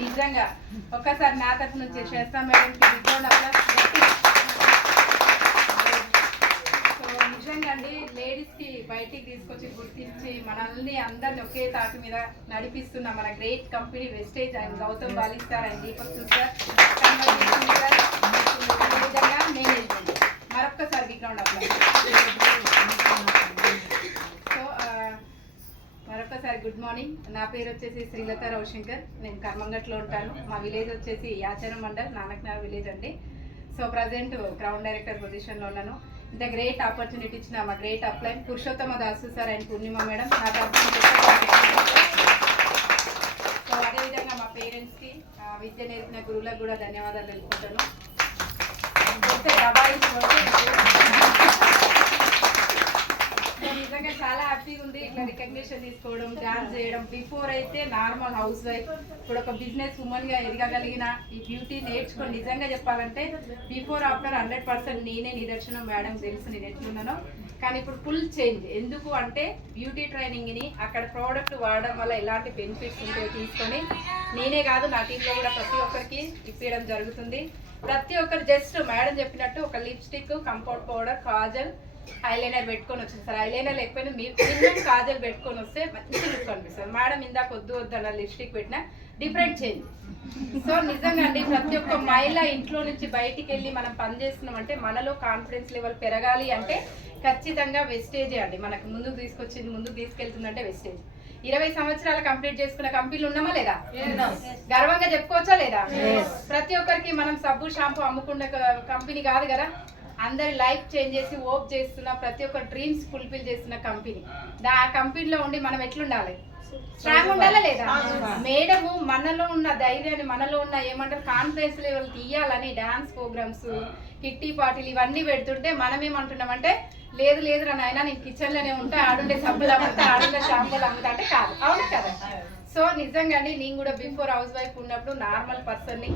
నిజంగా ఒక్కసారి నా తరఫు నుంచి శ్వేత మేడంకి నిజంగా అండి లేడీస్ కి బయటికి తీసుకొచ్చి గుర్తించి మనల్ని అందరిని ఒకే తాటి మీద నడిపిస్తున్న మన great company Vestige and Gautam Balik sir and Deepak sir విధంగా నేను మరొక్కసారి విగ్రౌండ్ అప్లై. సో మరొకసారి గుడ్ మార్నింగ్. నా పేరు వచ్చేసి శ్రీలత రవిశంకర్. నేను కర్మంగట్లో ఉంటాను. మా విలేజ్ వచ్చేసి యాచారం మండల్ నానక్నగర్ విలేజ్ అండి. సో ప్రజెంట్ గ్రౌండ్ డైరెక్టర్ పొజిషన్లో ఉన్నాను. ఇంత గ్రేట్ ఆపర్చునిటీ ఇచ్చిన మా great apply Purushottama Dasu sir and Purnima madam నా తరఫున. సో అదేవిధంగా మా పేరెంట్స్కి విద్య నేర్పిన గురువులకు కూడా ధన్యవాదాలు తెలుపుకుంటాను. నిజంగా చాలా హ్యాపీగా ఉంది ఇట్లా రికగ్నిషన్ తీసుకోవడం, డాన్స్ చేయడం. బిఫోర్ అయితే నార్మల్ హౌస్ వైఫ్, ఇప్పుడు ఒక బిజినెస్ ఉమెన్ గా ఎదగగలిగిన ఈ బ్యూటీ నేర్చుకొని నిజంగా చెప్పాలంటే బిఫోర్ ఆఫ్టర్ 100% నేనే నిదర్శనం. మేడం తెలుసు నేను ఎట్లున్నానో, కానీ ఇప్పుడు ఫుల్ చేంజ్. ఎందుకు అంటే బ్యూటీ ట్రైనింగ్ ని అక్కడ ప్రోడక్ట్ వాడడం వల్ల ఎలాంటి బెనిఫిట్స్ ఉంటాయో తీసుకొని నేనే కాదు నా టీంలో కూడా ప్రతి ఒక్కరికి ఇప్పించడం జరుగుతుంది. ప్రతి ఒక్కరు జస్ట్ మేడం చెప్పినట్టు ఒక lipstick, compound powder, Kajal, eyeliner పెట్టుకొని వచ్చింది సార్. ఐలైనర్ లేకపోయినా మీరు మినిమం కాజల్ పెట్టుకొని వస్తే మంచి లుక్ అనిపిస్తుంది. మేడం ఇందాక వద్దు అన్న లిప్స్టిక్ పెట్టినా డిఫరెంట్ చేంజ్. సో నిజంగా అండి ప్రతి ఒక్క మహిళ ఇంట్లో నుంచి బయటికి వెళ్ళి మనం పని చేస్తున్నాం అంటే మనలో కాన్ఫిడెన్స్ లెవెల్ పెరగాలి అంటే ఖచ్చితంగా వెస్టేజే అండి మనకు ముందుకు తీసుకొచ్చింది, ముందుకు తీసుకెళ్తుందంటే వెస్టేజ్. 20 సంవత్సరాలు కంప్లీట్ చేసుకున్న కంపెనీలు ఉన్నామా లేదా? గర్వంగా చెప్పుకోవచ్చా లేదా? ప్రతి ఒక్కరికి మనం సబ్బు షాంపూ అమ్ముకున్న కంపెనీ కాదు కదా. అందరి లైఫ్ చేంజ్ చేసి ఓప్ చేస్తున్న ప్రతి ఒక్క డ్రీమ్స్ ఫుల్ఫిల్ చేస్తున్న కంపెనీ. ఆ కంపెనీలో ఉండి మనం ఎట్లుండాలి? స్ట్రాంగ్ ఉండాలా లేదా? మేడము మనలో ఉన్న ధైర్యాన్ని, మనలో ఉన్న ఏమంటారు కాన్ఫిడెన్స్ లెవెల్ తీయాలని డాన్స్ ప్రోగ్రామ్స్, కిట్టి పార్టీలు ఇవన్నీ పెడుతుంటే మనం ఏమంటున్నామంటే లేదు లేదు రా నాయన నేను కిచెన్ లోనే ఉంటా, ఆడుండే సబ్బులు అమ్ముతా, ఆడుండే షాంపూలు అమ్ముతా అంటే కాదు. అవునా కదా? సో నిజంగా నేను కూడా బిఫోర్ హౌస్ వైఫ్ ఉన్నప్పుడు నార్మల్ పర్సన్ ని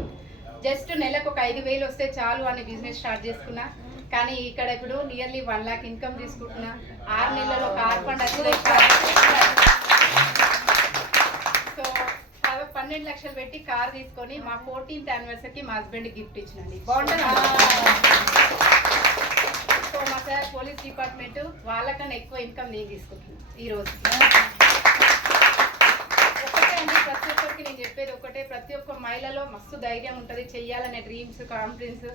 జస్ట్ నెలకు ఒక 5,000 వస్తే చాలు అని బిజినెస్ స్టార్ట్ చేసుకున్నా. కానీ ఇక్కడ ఇప్పుడు నియర్లీ 1 lakh ఇన్కమ్ తీసుకుంటున్నా. 6 నెలల్లో కార్ ఫండ్ సో 12 లక్షలు పెట్టి కార్ తీసుకొని మా 14th యానివర్సరీకి మా హస్బెండ్ గిఫ్ట్ ఇచ్చినండి. బాగుంటుంది. సో మా సార్ పోలీస్ డిపార్ట్మెంట్ వాళ్ళకన్నా ఎక్కువ ఇన్కమ్ నేను తీసుకుంటున్నాను ఈ రోజు. ఒకటే అండి ప్రతి ఒక్కరికి నేను చెప్పేది ఒకటే, ప్రతి ఒక్క మహిళలో మస్తు ధైర్యం ఉంటుంది, చెయ్యాలనే డ్రీమ్స్, కాన్ఫిడెన్స్.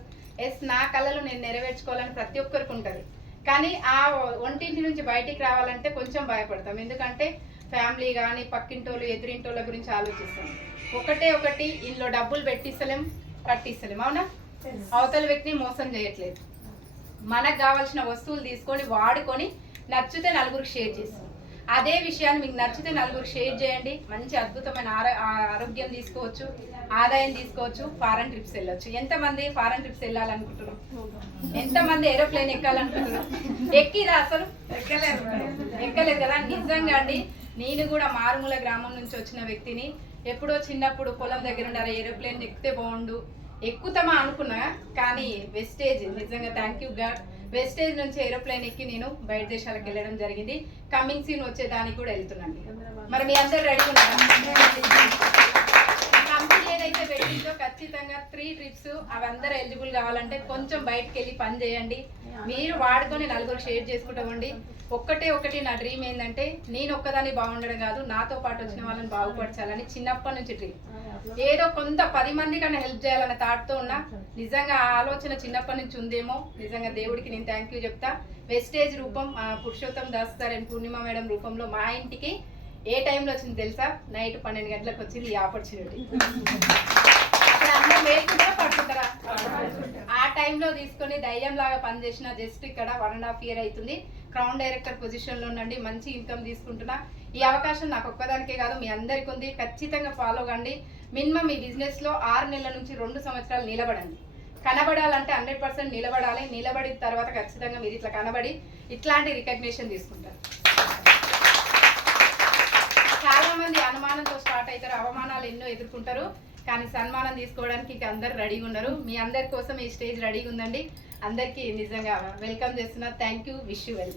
నా కళలు నేను నెరవేర్చుకోవాలని ప్రతి ఒక్కరికి ఉంటుంది. కానీ ఆ ఒంటింటి నుంచి బయటికి రావాలంటే కొంచెం భయపడతాం. ఎందుకంటే ఫ్యామిలీ కానీ పక్కింటోళ్ళు ఎదురింటోళ్ళ గురించి ఆలోచిస్తాం. ఒకటి ఇంట్లో డబ్బులు పెట్టిస్తలేం, కట్టిస్తలేం. అవునా? అవతల వ్యక్తిని మోసం చేయట్లేదు. మనకు కావాల్సిన వస్తువులు తీసుకొని వాడుకొని నచ్చితే నలుగురికి షేర్ చేస్తాం. అదే విషయాన్ని మీకు నచ్చితే నలుగురికి షేర్ చేయండి. మంచి అద్భుతమైన ఆరోగ్యం తీసుకోవచ్చు, ఆదాయం తీసుకోవచ్చు, ఫారెన్ ట్రిప్స్ వెళ్ళొచ్చు. ఎంతమంది ఫారెన్ ట్రిప్స్ వెళ్ళాలనుకుంటున్నారు? ఎంతమంది ఏరోప్లేన్ ఎక్కాలనుకుంటున్నారు? ఎక్కిరా? అసలు ఎక్కలేదు కదా. నిజంగా అండి నేను కూడా మారుమూల గ్రామం నుంచి వచ్చిన వ్యక్తిని. ఎప్పుడో చిన్నప్పుడు పొలం దగ్గర ఉండాలి, ఏరోప్లేన్ ఎక్కితే బాగుండు, ఎక్కుతామా అనుకున్నా. కానీ వెస్టేజ్ నిజంగా థ్యాంక్ యూ గాడ్, వెస్టేజ్ నుంచి ఏరోప్లేన్ ఎక్కి నేను బయట దేశాలకు వెళ్ళడం జరిగింది. కమింగ్ సీన్ వచ్చేదానికి కూడా వెళ్తున్నాను. మరి మీ అందరు రెడీ ఉన్నారా? కంపెనీ ఏదైతే పెట్టిందో ఖచ్చితంగా 3 ట్రిప్స్ అవి అందరూ ఎలిజిబుల్ కావాలంటే కొంచెం బయటకు వెళ్ళి పని చేయండి. మీరు వాడుకొని నలుగురు షేర్ చేసుకుంటామండి. ఒకటి నా డ్రీమ్ ఏంటంటే నేను ఒక్కదాన్ని బాగుండడం కాదు, నాతో పాటు వచ్చిన వాళ్ళని బాగుపరచాలని చిన్నప్పటి నుంచి డ్రీమ్. ఏదో కొంత 10 మంది కన్నా హెల్ప్ చేయాలన్న థాట్తో ఉన్నా. నిజంగా ఆ ఆలోచన చిన్నప్పటి నుంచి ఉందేమో. నిజంగా దేవుడికి నేను థ్యాంక్ యూ చెప్తా. వెస్టేజ్ రూపం Purushottama Das sir and Purnima madam రూపంలో మా ఇంటికి ఏ టైంలో వచ్చింది తెలుసా? నైట్ 12 గంటలకు వచ్చింది ఈ ఆపర్చునిటీ. అక్కడ అందరూ మేలుకుంటారా పడుకుంటారా? ఆ టైంలో తీసుకొని ధైర్యం లాగా పనిచేసిన. జస్ట్ ఇక్కడ 1.5 year అవుతుంది క్రౌన్ డైరెక్టర్ పొజిషన్లో ఉండండి. మంచి ఇన్కమ్ తీసుకుంటున్నా. ఈ అవకాశం నాకు ఒక్కదానికే కాదు మీ అందరికీ ఉంది. ఖచ్చితంగా ఫాలో కండి. మినిమం ఈ బిజినెస్లో 6 నెలల నుంచి 2 సంవత్సరాలు నిలబడండి. కనబడాలంటే 100% నిలబడాలి. నిలబడిన తర్వాత ఖచ్చితంగా మీరు ఇట్లా కనబడి ఇట్లాంటి రికగ్నిషన్ తీసుకుంటారు. చాలా మంది అనుమానంతో స్టార్ట్ అవుతారు, అవమానాలు ఎన్నో ఎదుర్కొంటారు. కానీ సన్మానం తీసుకోవడానికి అందరు రెడీగా ఉన్నారు. మీ అందరి కోసం ఈ స్టేజ్ రెడీగా ఉందండి. అందరికీ నిజంగా వెల్కమ్ చేస్తున్నా. Thank you. Wish you well.